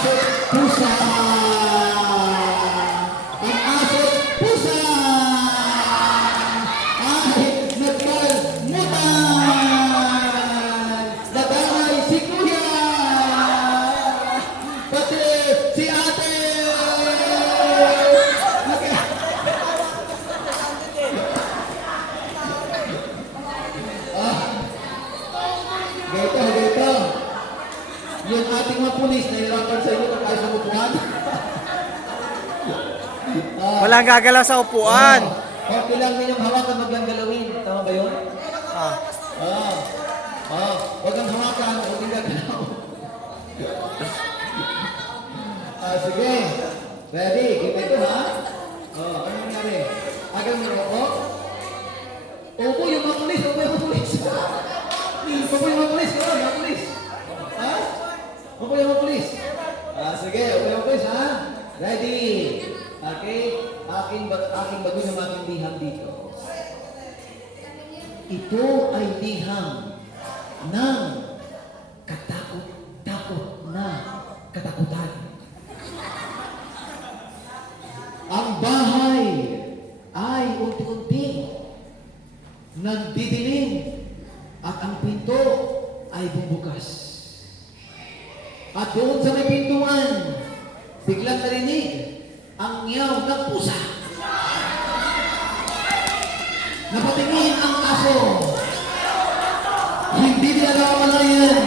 aso pusa. Ang aso pusa ay nagkalmutan. Nadamay si kuya. Pati si ate. Ganito. Yung ating mga pulis na nilalaban sa inyo kung kayo sa upuan. Walang gagalaw sa upuan. Okay lang din yung hawakan, wag lang galawin. Tama ba yun? Wag lang hawakan, wag lang gagalaw. Sige. Ready? Kita ito ha? Ano nangyari? Agang mo ako? Upo yung mga pulis. Upo yung mga pulis. Upo yung mga pulis. Mga pulis. Ha? Upo yung mga pulis. Sige. Upo yung mga pulis ha? Ready? Okay? Aking bago na aking liham dito. Ito ay liham ng katakot na katakutan. Ang bahay ay unti-unti nagdidilim at ang pinto ay bumubukas. At doon sa may pintuan, biglang narinig ang ngiyaw ng pusa. Napatingin ang aso. Hindi niya nakakalayan.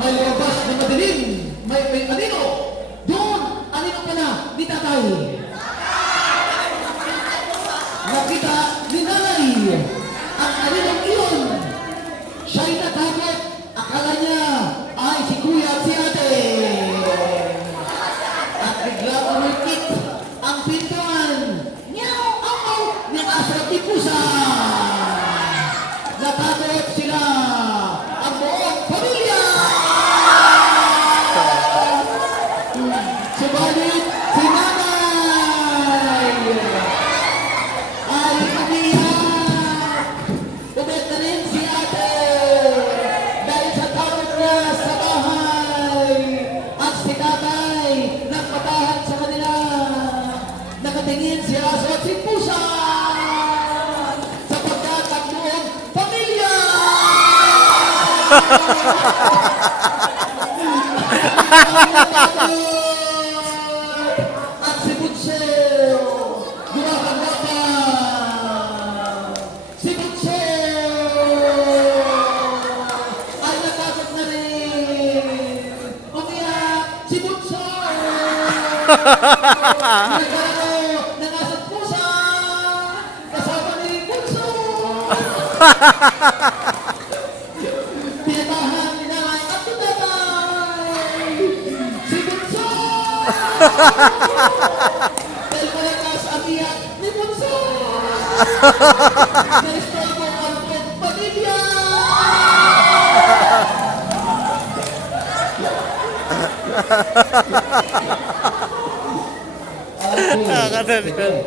May labas na madilim. May anino. Doon, anino pala ni tatay. Nakita ni nanay ang aninong iyon. Siya'y natakot. Akala niya ay si kuya at si ate. At bigla umikit ang pintuan. Nyaw! Aw! Ng aso at pusa. Natakot sila. Ang buong pamilya. Subalit si nanay ay umiyak. Umiyak na rin si ate dahil sa takot niya sa bahay. At si tatay nagpatahan sa kanila. Nakatingin si aso at si pusa sapagkat ang buong pamilya at si Butseo gumaganda. Si Butseo ay natakot na rin. Umiyak si Butseo. Nagkano ng asat pusa kasama ni Bunso. Pinatahan ni nanay at ni tatay si Bunso. Dahil malakas ang iyak ni Bunso. Na-stay ko ang pamilya. Nakakatawa.